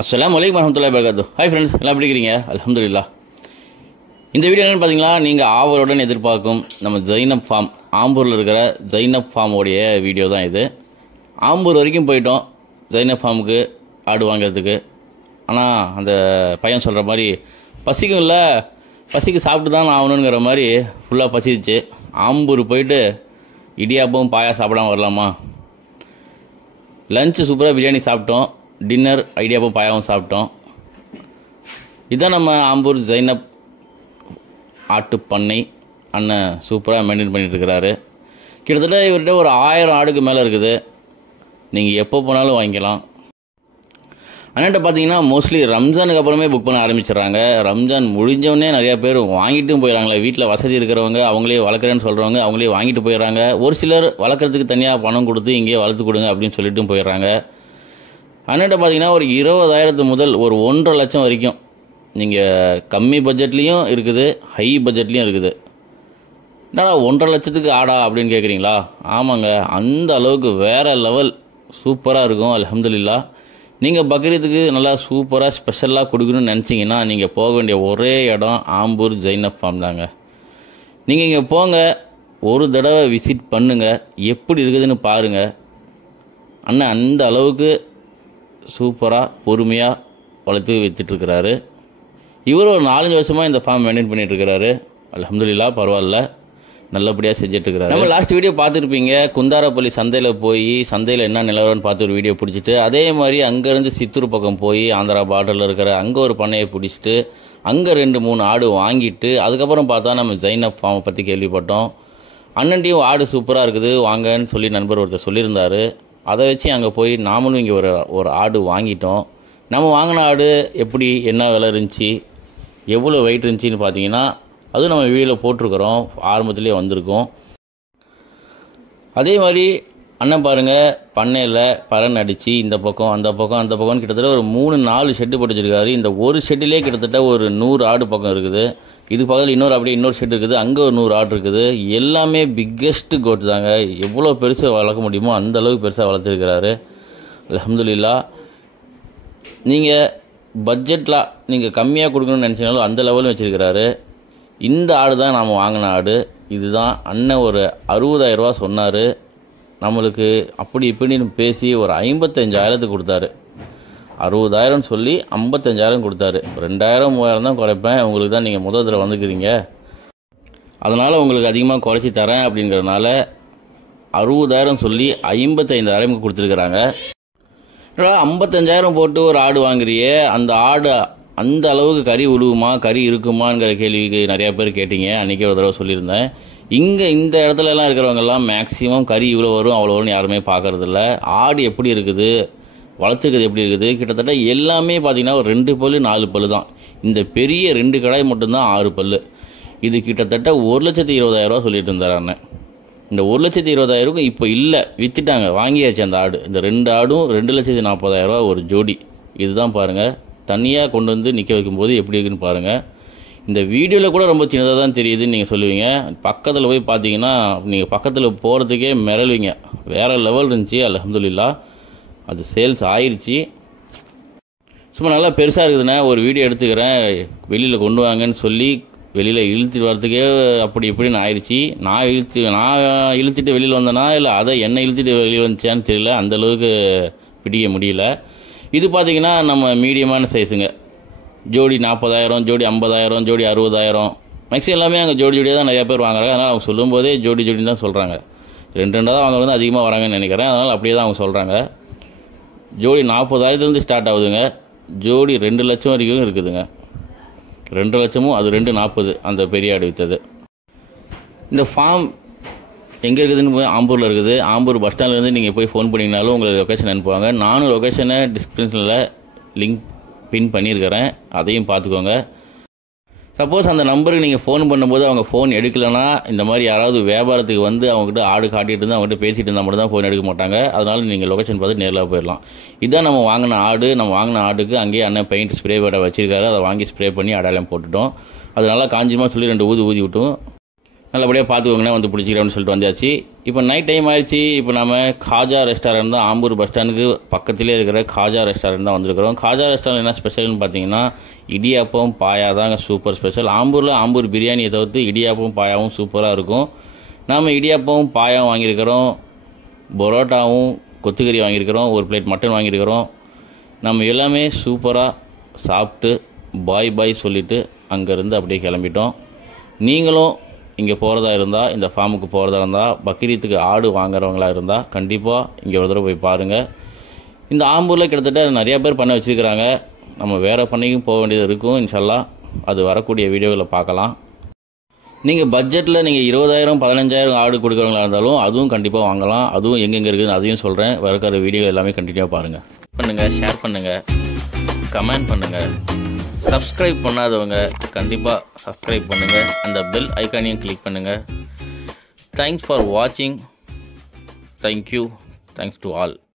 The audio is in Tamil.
அஸ்ஸலாமு அலைக்கும் வரஹ்மத்துல்லாஹி வபரகாத்துஹு. ஹாய் ஃப்ரெண்ட்ஸ், எல்லாம் எப்படி இருக்கீங்க? அல்ஹம்துலில்லாஹ். இந்த வீடியோ என்னென்னு பார்த்தீங்களா, நீங்கள் ஆவலுடன் எதிர்பார்க்கும் நம்ம ஜைனப் ஃபார்ம், ஆம்பூரில் இருக்கிற ஜைனப் ஃபார்மோடைய வீடியோ தான் இது. ஆம்பூர் வரைக்கும் போயிட்டோம் ஜைனப் ஃபார்முக்கு ஆடு வாங்கிறதுக்கு. ஆனால் அந்த பையன் சொல்கிற மாதிரி பசிக்கும் இல்லை, பசிக்கு சாப்பிட்டு தான் ஆகணுங்கிற மாதிரி ஃபுல்லாக பசிச்சு. ஆம்பூர் போயிட்டு இடியாப்பம் பாயா சாப்பிடாம வரலாமா? லஞ்சு சூப்பராக பிரியாணி சாப்பிட்டோம், டின்னர் ஐடியாவும் பாயாவும் சாப்பிட்டோம். இதுதான் நம்ம ஆம்பூர் ஜைனப் ஆட்டு பண்ணை. அண்ணன் சூப்பராக மெயின்டைன் பண்ணிட்டுருக்கிறாரு. கிட்டத்தட்ட இவர்கிட்ட ஒரு 1000 ஆடுக்கு மேலே இருக்குது. நீங்கள் எப்போ போனாலும் வாங்கிக்கலாம். அண்ணன்ட்ட பார்த்தீங்கன்னா மோஸ்ட்லி ரம்ஜானுக்கு அப்புறமே புக் பண்ண ஆரம்பிச்சிடுறாங்க. ரம்ஜான் முடிஞ்சவொடனே நிறையா பேர் வாங்கிட்டும் போயிடறாங்களே. வீட்டில் வசதி இருக்கிறவங்க, அவங்களே வளர்க்குறேன்னு சொல்கிறவங்க அவங்களே வாங்கிட்டு போயிடுறாங்க. ஒரு சிலர் வளர்க்குறதுக்கு தனியாக பணம் கொடுத்து இங்கேயே வளர்த்து கொடுங்க அப்படின்னு சொல்லிட்டும் போயிடுறாங்க. அண்ணன்ட்ட பார்த்தீங்கன்னா ஒரு 20,000 முதல் ஒரு 1.5 லட்சம் வரைக்கும் நீங்கள் கம்மி பட்ஜெட்லேயும் இருக்குது, ஹை பட்ஜெட்லேயும் இருக்குது. என்னடா 1.5 லட்சத்துக்கு ஆடா அப்படின்னு கேட்குறீங்களா? ஆமாங்க, அந்த அளவுக்கு வேறு லெவல் சூப்பராக இருக்கும். அல்ஹம்துலில்லாஹ். நீங்கள் பக்ரீத்துக்கு நல்லா சூப்பராக ஸ்பெஷலாக கொடுக்கணும்னு நினச்சிங்கன்னா நீங்கள் போக வேண்டிய ஒரே இடம் ஆம்பூர் ஜைனப் ஃபார்ம் தாங்க. நீங்கள் இங்கே போங்க, ஒரு தடவை விசிட் பண்ணுங்கள், எப்படி இருக்குதுன்னு பாருங்கள். அண்ணன் அந்த அளவுக்கு சூப்பராக பொறுமையாக வளர்த்து விற்றுட்ருக்கிறாரு. இவர் ஒரு 4-5 வருஷமாக இந்த ஃபார்ம் மெயின்டைன் பண்ணிகிட்ருக்கிறாரு. அல்ஹம்துலில்லாஹ், பரவாயில்ல, நல்லபடியாக செஞ்சிட்ருக்கிறாரு. நம்ம லாஸ்ட் வீடியோ பார்த்துருப்பீங்க, குந்தாரப்பள்ளி சந்தையில் போய் சந்தையில் என்ன நிலவரம்னு பார்த்து ஒரு வீடியோ பிடிச்சிட்டு, அதே மாதிரி அங்கேருந்து சித்தூர் பக்கம் போய் ஆந்திரா பார்டரில் இருக்கிற அங்கே ஒரு பண்ணையை பிடிச்சிட்டு அங்கே 2-3 ஆடு வாங்கிட்டு அதுக்கப்புறம் பார்த்தா நம்ம ஜைனப் ஃபார்மை பற்றி கேள்விப்பட்டோம். அண்ணன்ட்டையும் ஆடு சூப்பராக இருக்குது வாங்கன்னு சொல்லி நண்பர் ஒருத்தர் சொல்லியிருந்தார். அதை வச்சு அங்கே போய் நாமளும் இங்கே ஒரு ஆடு வாங்கிட்டோம். நம்ம வாங்கின ஆடு எப்படி, என்ன விலை இருந்துச்சு, எவ்வளோ வெயிட் இருந்துச்சின்னு பார்த்தீங்கன்னா அதுவும் நம்ம வீடியோவில் போட்டிருக்கிறோம், ஆரம்பத்துலேயே வந்திருக்கோம். அதே மாதிரி அண்ணன் பாருங்கள், பண்ணையில் பறன் அடித்து இந்த பக்கம் அந்த பக்கம் அந்த பக்கம் கிட்டத்தட்ட ஒரு 3-4 ஷெட்டு போட்டு வச்சுருக்காரு. இந்த ஒரு ஷெட்டிலே கிட்டத்தட்ட ஒரு 100 ஆடு பக்கம் இருக்குது. இது பக்கத்தில் இன்னொரு ஷெட் இருக்குது, அங்கே ஒரு 100 ஆடு இருக்குது. எல்லாமே பிக்கெஸ்ட்டு கோட் தாங்க. எவ்வளோ பெருசாக வளர்க்க முடியுமோ அந்த அளவுக்கு பெருசாக வளர்த்துருக்கிறாரு. அல்ஹம்துலில்லாஹ். நீங்கள் பட்ஜெட்டில் நீங்கள் கம்மியாக கொடுக்கணும்னு நினச்சினாலும் அந்த லெவலும் வச்சுருக்கிறாரு. இந்த ஆடு தான் நாம் வாங்கின ஆடு. இதுதான் அண்ணன் ஒரு 60,000 ரூபா சொன்னார். நம்மளுக்கு அப்படி இப்படின்னு பேசி ஒரு 55,000 கொடுத்தாரு. 60,000 சொல்லி 55,000 கொடுத்தாரு. 2,000-3,000 தான் குறைப்பேன், உங்களுக்கு தான் நீங்கள் முதல் தடவை வந்துக்கிறீங்க, அதனால் உங்களுக்கு அதிகமாக குறைச்சி தரேன் அப்படிங்கிறதுனால 60,000 சொல்லி 55,000 கொடுத்துருக்குறாங்க. 55,000 போட்டு ஒரு ஆடு வாங்குறியே, அந்த ஆடு அந்த அளவுக்கு கறி உழுவுமா, கறி இருக்குமாங்கிற கேள்விக்கு நிறையா பேர் கேட்டீங்க. அன்றைக்கி ஒரு தடவை சொல்லியிருந்தேன். இங்கே இந்த இடத்துலலாம் இருக்கிறவங்கெல்லாம் மேக்ஸிமம் கறி இவ்வளோ வரும் அவ்வளோ வரும்னு யாருமே பார்க்கறதில்ல. ஆடு எப்படி இருக்குது, வளர்த்துக்கிறது எப்படி இருக்குது, கிட்டத்தட்ட எல்லாமே பார்த்திங்கன்னா ஒரு 2 பல்லு 4 பல்லு தான். இந்த பெரிய 2 கடாய் மட்டும்தான் 6 பல்லு. இது கிட்டத்தட்ட 1,20,000 ரூபா சொல்லிட்டு இருந்தார் அண்ணன். இந்த 1,20,000 இப்போ இல்லை, விற்றுட்டாங்க, வாங்கியாச்சு அந்த ஆடு. இந்த 2 ஆடும் 2,40,000 ரூபா ஒரு ஜோடி. இதுதான் பாருங்கள், தனியாக கொண்டு வந்து நிற்க வைக்கும்போது எப்படி இருக்குன்னு பாருங்கள். இந்த வீடியோவில் கூட ரொம்ப சின்னதாக தான் தெரியுதுன்னு நீங்கள் சொல்லுவீங்க. பக்கத்தில் போய் பார்த்தீங்கன்னா நீங்கள் பக்கத்தில் போகிறதுக்கே மிரளுவீங்க. வேறு லெவல் இருந்துச்சு. அல்ஹம்துலில்லாஹ், அது சேல்ஸ் ஆயிடுச்சு. சும்மா நல்லா பெருசாக இருக்குதுண்ணே, ஒரு வீடியோ எடுத்துக்கிறேன், வெளியில் கொண்டு வாங்கன்னு சொல்லி வெளியில் இழுத்துட்டு வரத்துக்கே அப்படி இப்படின்னு ஆயிடுச்சு. நான் இழுத்துட்டு வெளியில் வந்தேனா இல்லை அதை என்னை இழுத்துட்டு வெளியில் வந்துச்சான்னு தெரியல, அந்தளவுக்கு பிடிக்க முடியல. இது பார்த்திங்கன்னா நம்ம மீடியமான சைஸுங்க. ஜோடி 40,000, ஜோடி 50,000, ஜோடி 60,000. மேக்ஸிமம் எல்லாமே அங்கே ஜோடியாக தான் நிறையா பேர் வாங்குறாங்க. அதனால் அவங்க சொல்லும்போதே ஜோடின்னு தான் சொல்கிறாங்க. 2 தான் வாங்குறது வந்து அதிகமாக வராங்கன்னு நினைக்கிறேன். அதனால் அப்படியே தான் அவங்க சொல்கிறாங்க. ஜோடி 40,000 ஸ்டார்ட் ஆகுதுங்க. ஜோடி 2 லட்சம் வரைக்கும் இருக்குதுங்க. 2 லட்சமும் அது 240 அந்த பெரிய ஆடு விற்றது. இந்த ஃபார்ம் எங்கே இருக்குதுன்னு போய் ஆம்பூரில் இருக்குது. ஆம்பூர் பஸ் ஸ்டாண்ட்லேருந்து நீங்கள் போய் ஃபோன் பண்ணிங்கனாலும் உங்களுக்கு லொக்கேஷன் அனுப்புவாங்க. நானும் லொக்கேஷனை டிஸ்கிரிப்ஷனில் லிங்க் பின் பண்ணியிருக்கிறேன், அதையும் பார்த்துக்கோங்க. சப்போஸ் அந்த நம்பருக்கு நீங்கள் ஃபோன் பண்ணும்போது அவங்க ஃபோன் எடுக்கலைன்னா, இந்த மாதிரி யாராவது வியாபாரத்துக்கு வந்து அவங்ககிட்ட ஆடு காட்டிகிட்டு இருந்து அவங்ககிட்ட பேசிகிட்டு இருந்தால் மட்டும் தான் ஃபோன் எடுக்க மாட்டாங்க. அதனால் நீங்கள் லொக்கேஷன் பார்த்து நேரில் போயிடலாம். இதுதான் நம்ம வாங்கின ஆடு. நம்ம வாங்கின ஆடுக்கு அங்கேயே அண்ணன் பெயிண்ட் ஸ்ப்ரே வேட வச்சுருக்காரு. அதை வாங்கி ஸ்ப்ரே பண்ணி அடையாளம் போட்டுட்டோம். அது நல்லா காஞ்சிமா சொல்லி 2 ஊதி விட்டோம். நல்லபடியாக பார்த்துக்கோங்கண்ணா வந்து பிடிச்சிக்கிறேன்னு சொல்லிட்டு வந்தாச்சு. இப்போ நைட் டைம் ஆயிடுச்சு. இப்போ நம்ம காஜா ரெஸ்டாரண்ட் தான், ஆம்பூர் பஸ் ஸ்டாண்டுக்கு பக்கத்திலே இருக்கிற காஜா ரெஸ்டாரண்ட் தான் வந்திருக்கிறோம். காஜா ரெஸ்டாரண்ட் என்ன ஸ்பெஷல்னு பார்த்தீங்கன்னா இடியாப்பம் பாயா தாங்க சூப்பர் ஸ்பெஷல். ஆம்பூரில் ஆம்பூர் பிரியாணியை தவிர்த்து இடியாப்பம் பாயாவும் சூப்பராக இருக்கும். நாம் இடியாப்பம் பாயாவும் வாங்கியிருக்கிறோம், பரோட்டாவும் கொத்துக்கறி வாங்கியிருக்கிறோம், ஒரு பிளேட் மட்டன் வாங்கியிருக்கிறோம். நம்ம எல்லாமே சூப்பராக சாப்பிட்டு பாய் சொல்லிவிட்டு அங்கேருந்து அப்படியே கிளம்பிட்டோம். நீங்களும் இங்கே போகிறதா இருந்தால், இந்த ஃபார்முக்கு போகிறதா இருந்தால், பக்ரீத்துக்கு ஆடு வாங்குறவங்களா இருந்தால் கண்டிப்பாக இங்கே ஒரு தடவை போய் பாருங்கள். இந்த ஆம்பூரில் கிட்டத்தட்ட நிறையா பேர் பண்ண வச்சுருக்கிறாங்க. நம்ம வேறு பண்ணைக்கும் போக வேண்டியது இருக்கும். இன்ஷால்லா அது வரக்கூடிய வீடியோவில் பார்க்கலாம். நீங்கள் பட்ஜெட்டில் நீங்கள் 20,000 15,000 ஆடு கொடுக்குறவங்களா இருந்தாலும் அதுவும் கண்டிப்பாக வாங்கலாம். அதுவும் எங்கெங்கே இருக்குதுன்னு அதையும் சொல்கிறேன். வரக்கிற வீடியோ எல்லாமே கண்டினியூவாக பாருங்கள். பண்ணுங்கள், ஷேர் பண்ணுங்கள், கமெண்ட் பண்ணுங்கள். சப்ஸ்கிரைப் பண்ணாதவங்க கண்டிப்பாக சப்ஸ்கிரைப் பண்ணுங்கள். அந்த பெல் ஐக்கானையும் கிளிக் பண்ணுங்கள். தேங்க்ஸ் ஃபார் வாட்சிங். தேங்க்யூ. Thanks to all.